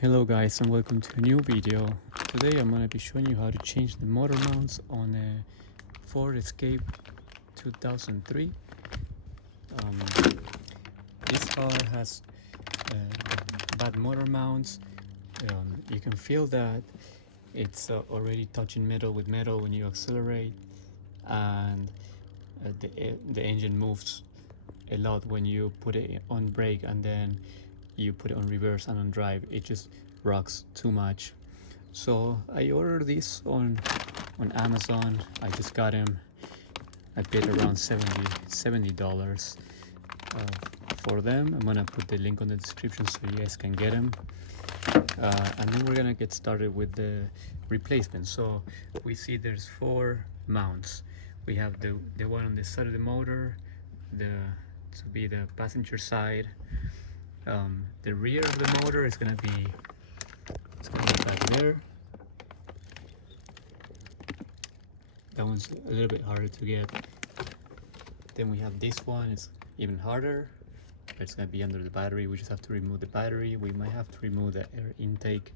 Hello guys and welcome to a new video. Today I'm going to be showing you how to change the motor mounts on a Ford Escape 2003. This car has bad motor mounts. You can feel that it's already touching metal with metal when you accelerate, and the engine moves a lot when you put it on brake and then you put it on reverse and on drive. It just rocks too much. So I ordered this on Amazon. I just got him. I paid around $70 for them. I'm gonna put the link on the description so you guys can get them. And then we're gonna get started with the replacement. So we see there's 4 mounts. We have the one on the side of the motor, to be the passenger side. The rear of the motor is gonna be back there. That one's a little bit harder to get. Then we have this one. It's even harder. It's gonna be under the battery. We just have to remove the battery. We might have to remove the air intake.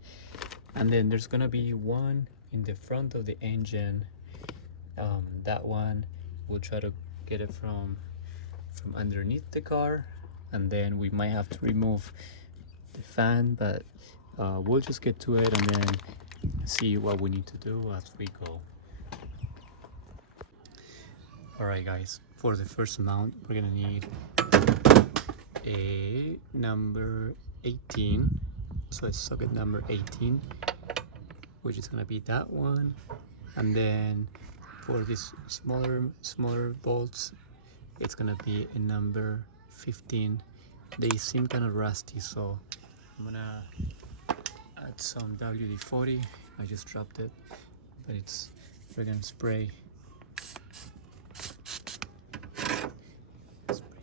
And then there's gonna be one in the front of the engine. That one we'll try to get it from underneath the car, and then we might have to remove the fan, but we'll just get to it and then see what we need to do as we go. Alright guys, for the first mount we're gonna need a number 18, so it's socket number 18, which is gonna be that one. And then for this smaller bolts, it's gonna be a number 15. They seem kind of rusty, so I'm gonna add some WD-40. I just dropped it, but we're gonna spray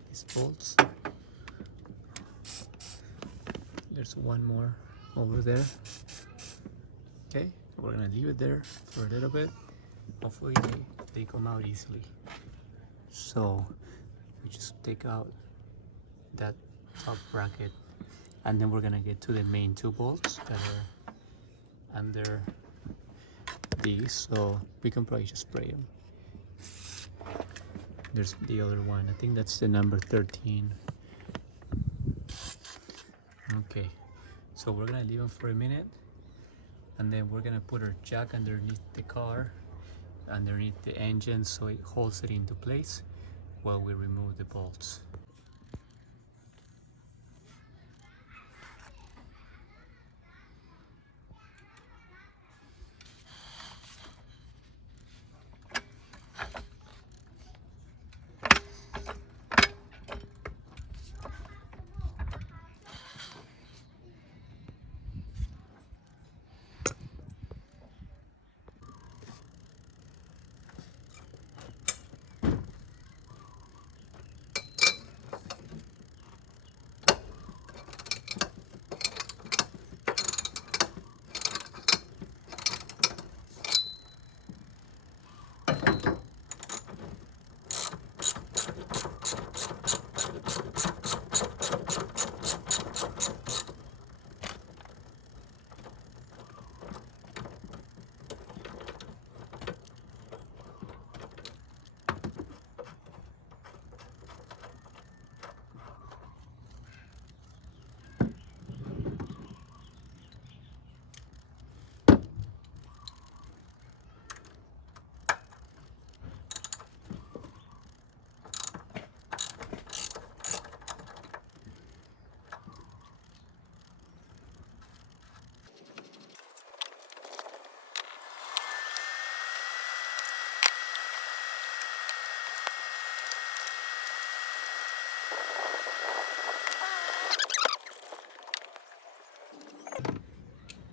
these bolts. There's one more over there. Okay, we're gonna leave it there for a little bit. Hopefully they come out easily. So we just take out that top bracket, and then we're gonna get to the main 2 bolts that are under these, so we can probably just spray them. There's the other one. I think that's the number 13. Okay, so we're gonna leave them for a minute, and then we're gonna put our jack underneath the car, underneath the engine, so it holds it into place while we remove the bolts.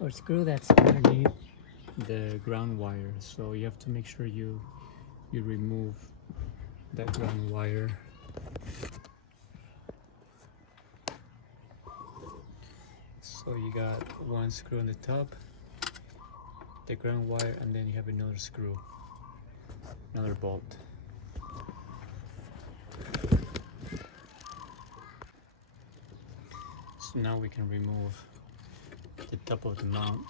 Or screw that's underneath the ground wire, so you have to make sure you remove that ground wire. So you got one screw on the top, the ground wire, and then you have another screw, another bolt. So now we can remove the top of the mount.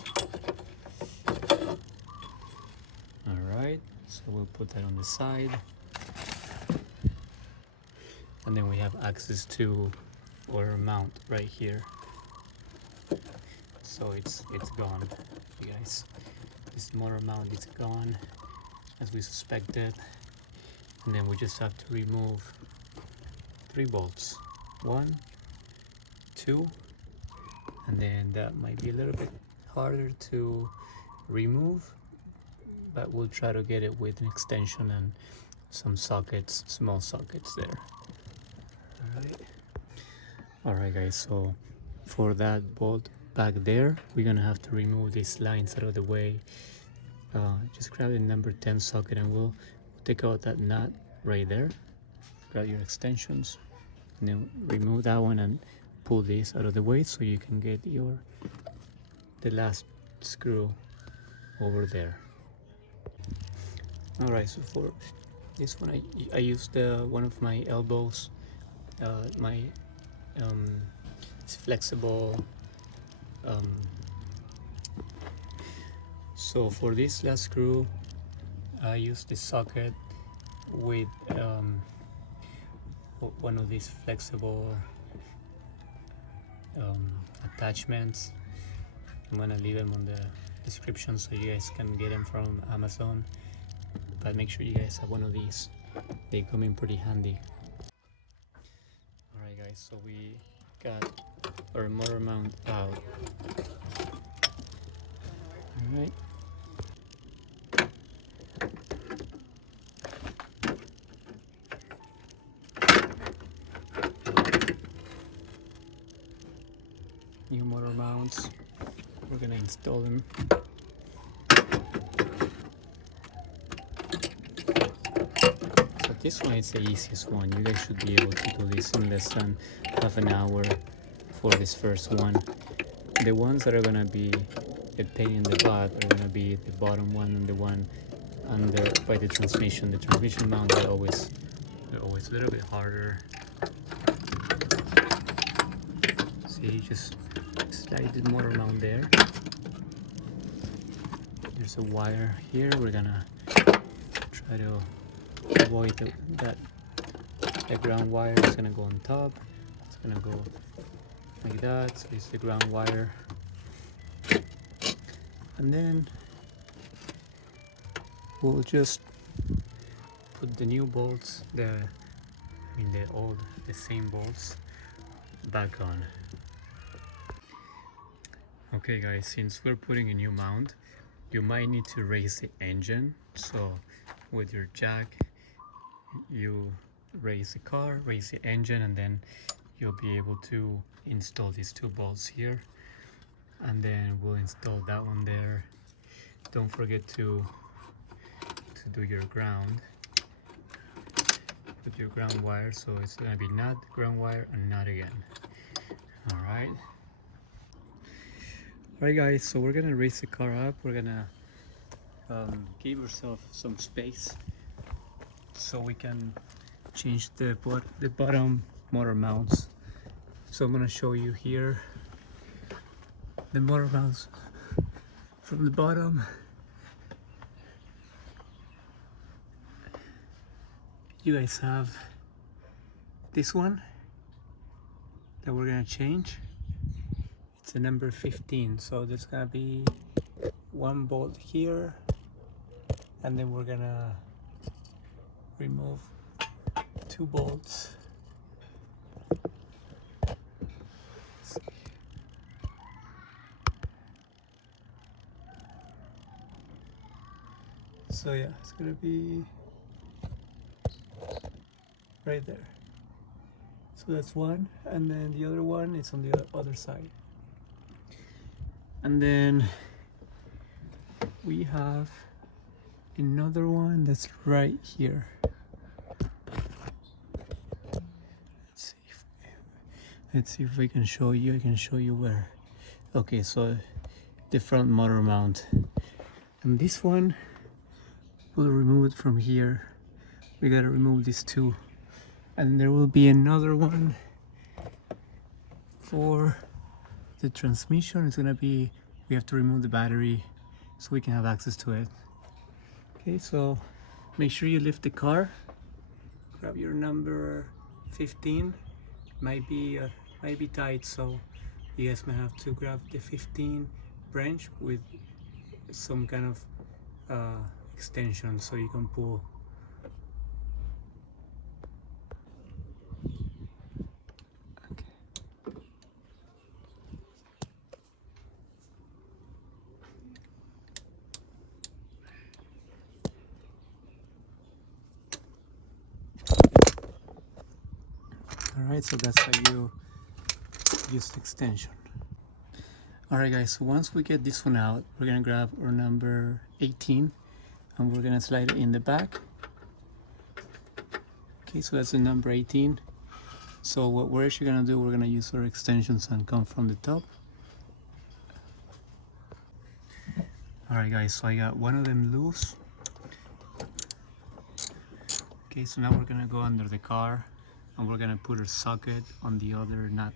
Alright, so we'll put that on the side. And then we have access to our mount right here. So it's gone, you guys. This motor mount is gone, as we suspected. And then we just have to remove 3 bolts. 1, 2, and then that might be a little bit harder to remove, but we'll try to get it with an extension and some sockets, small sockets there. Alright guys, so for that bolt back there, we're gonna have to remove these lines out of the way. Just grab the number 10 socket and we'll take out that nut right there. Grab your extensions and then remove that one and pull this out of the way so you can get the last screw over there. Alright, so for this one I used one of my elbows, it's flexible. So for this last screw I used the socket with one of these flexible attachments. I'm gonna leave them on the description so you guys can get them from Amazon, but make sure you guys have one of these. They come in pretty handy. Alright guys, so we got our motor mount out. Alright. New motor mounts, we're gonna install them. So this one is the easiest one. You guys should be able to do this in less than half an hour for this first one. The ones that are gonna be a pain in the butt are gonna be the bottom one and the one under by the transmission. The transmission mount they're always a little bit harder. See, just slide the motor mount there. There's a wire here. We're gonna try to avoid that ground wire. It's gonna go on top. It's gonna go like that. So it's the ground wire. And then we'll just put the new bolts, the same bolts back on. Okay guys, since we're putting a new mount, you might need to raise the engine. So with your jack, you raise the car, raise the engine, and then you'll be able to install these 2 bolts here. And then we'll install that one there. Don't forget to do your ground. Put your ground wire, so it's gonna be not ground wire and not again. Alright. Alright guys, so we're gonna raise the car up. We're gonna give ourselves some space so we can change the bottom motor mounts. So I'm gonna show you here the motor mounts from the bottom. You guys have this one that we're gonna change. It's a number 15, so there's gonna be 1 bolt here, and then we're gonna remove 2 bolts. So yeah, it's gonna be right there. So that's one, and then the other one is on the other side. And then we have another one that's right here. Let's see if we can show you. I can show you where. Okay, so the front motor mount, and this one we'll remove it from here. We gotta remove these 2, and there will be another one for the transmission is gonna be, we have to remove the battery so we can have access to it. Okay, so make sure you lift the car, grab your number 15. Might be tight, so you guys might have to grab the 15 branch with some kind of extension so you can pull. Alright, so that's how you use the extension. Alright guys, so once we get this one out, we're gonna grab our number 18 and we're gonna slide it in the back. Okay, so that's the number 18. So what we're actually gonna do, we're gonna use our extensions and come from the top. Alright guys, so I got one of them loose. Okay, so now we're gonna go under the car and we're gonna put our socket on the other nut.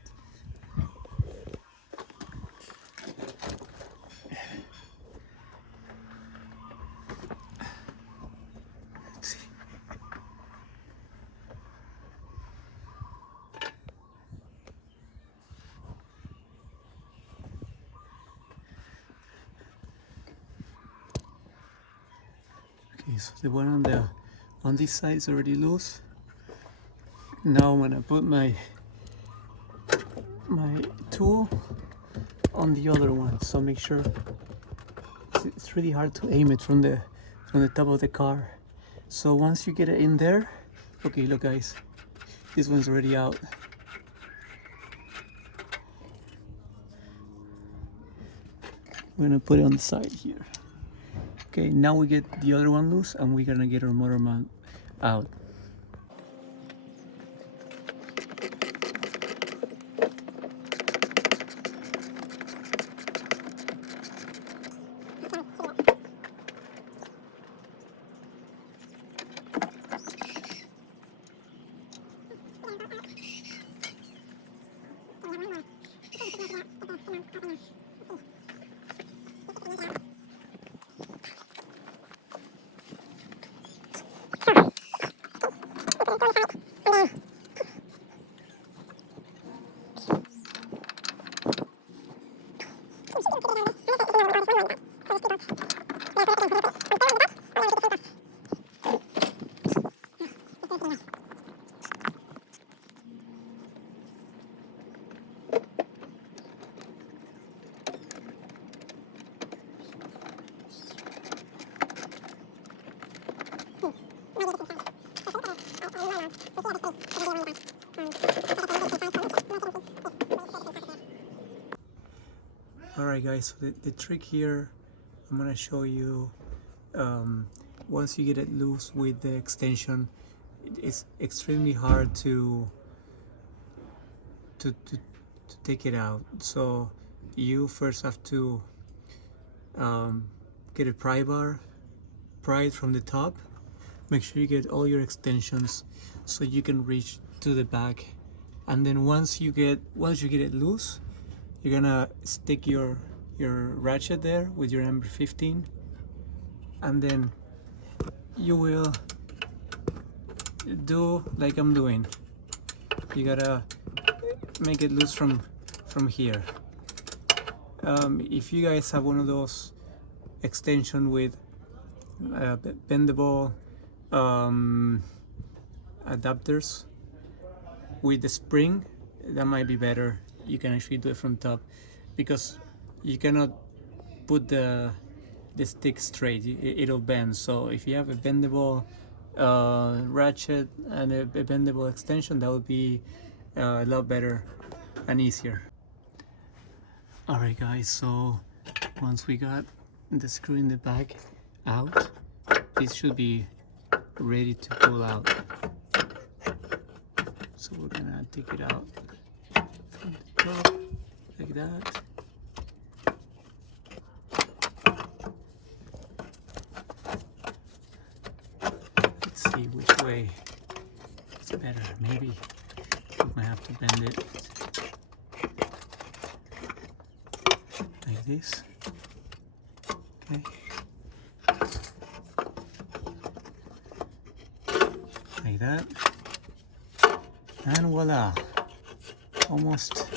Okay, so the one on this side is already loose. Now I'm gonna put my tool on the other one. So make sure it's really hard to aim it from the top of the car. So once you get it in there, okay, look guys, this one's already out. We're gonna put it on the side here. Okay, now we get the other one loose and we're gonna get our motor mount out. Alright guys, so the trick here, I'm gonna show you, once you get it loose with the extension, it's extremely hard to take it out. So you first have to get a pry it from the top. Make sure you get all your extensions so you can reach to the back, and then once you get it loose, you're gonna stick your ratchet there with your number 15, and then you will do like I'm doing. You gotta make it loose from here. If you guys have one of those extension with bendable adapters with the spring, that might be better. You can actually do it from top, because you cannot put the stick straight, it'll bend. So if you have a bendable ratchet and a bendable extension, that would be a lot better and easier. Alright guys, so once we got the screw in the back out, this should be ready to pull out. So we're gonna take it out from the top like that. Let's see which way it's better. Maybe we might have to bend it. like this. Okay, like that, and voila, almost.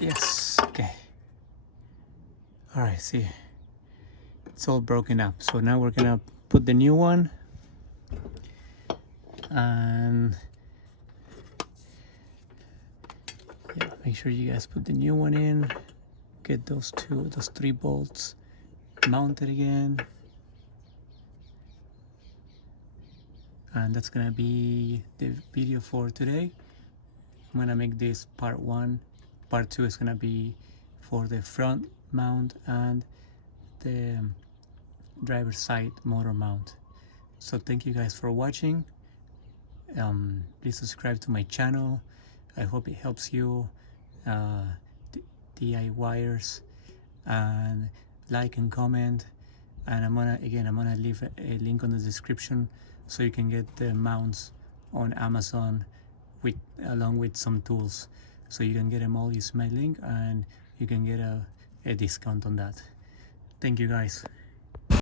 Yes. Okay, all right, see, it's all broken up. So now we're gonna put the new one, and yeah, make sure you guys put the new one in. Get those 3 bolts mounted again, and that's gonna be the video for today. I'm gonna make this part 1. Part 2 is gonna be for the front mount and the driver's side motor mount. So thank you guys for watching. Please subscribe to my channel. I hope it helps you DIYers, and like and comment. And I'm gonna leave a link on the description so you can get the mounts on Amazon along with some tools, so you can get them all. Use my link and you can get a discount on that. Thank you guys.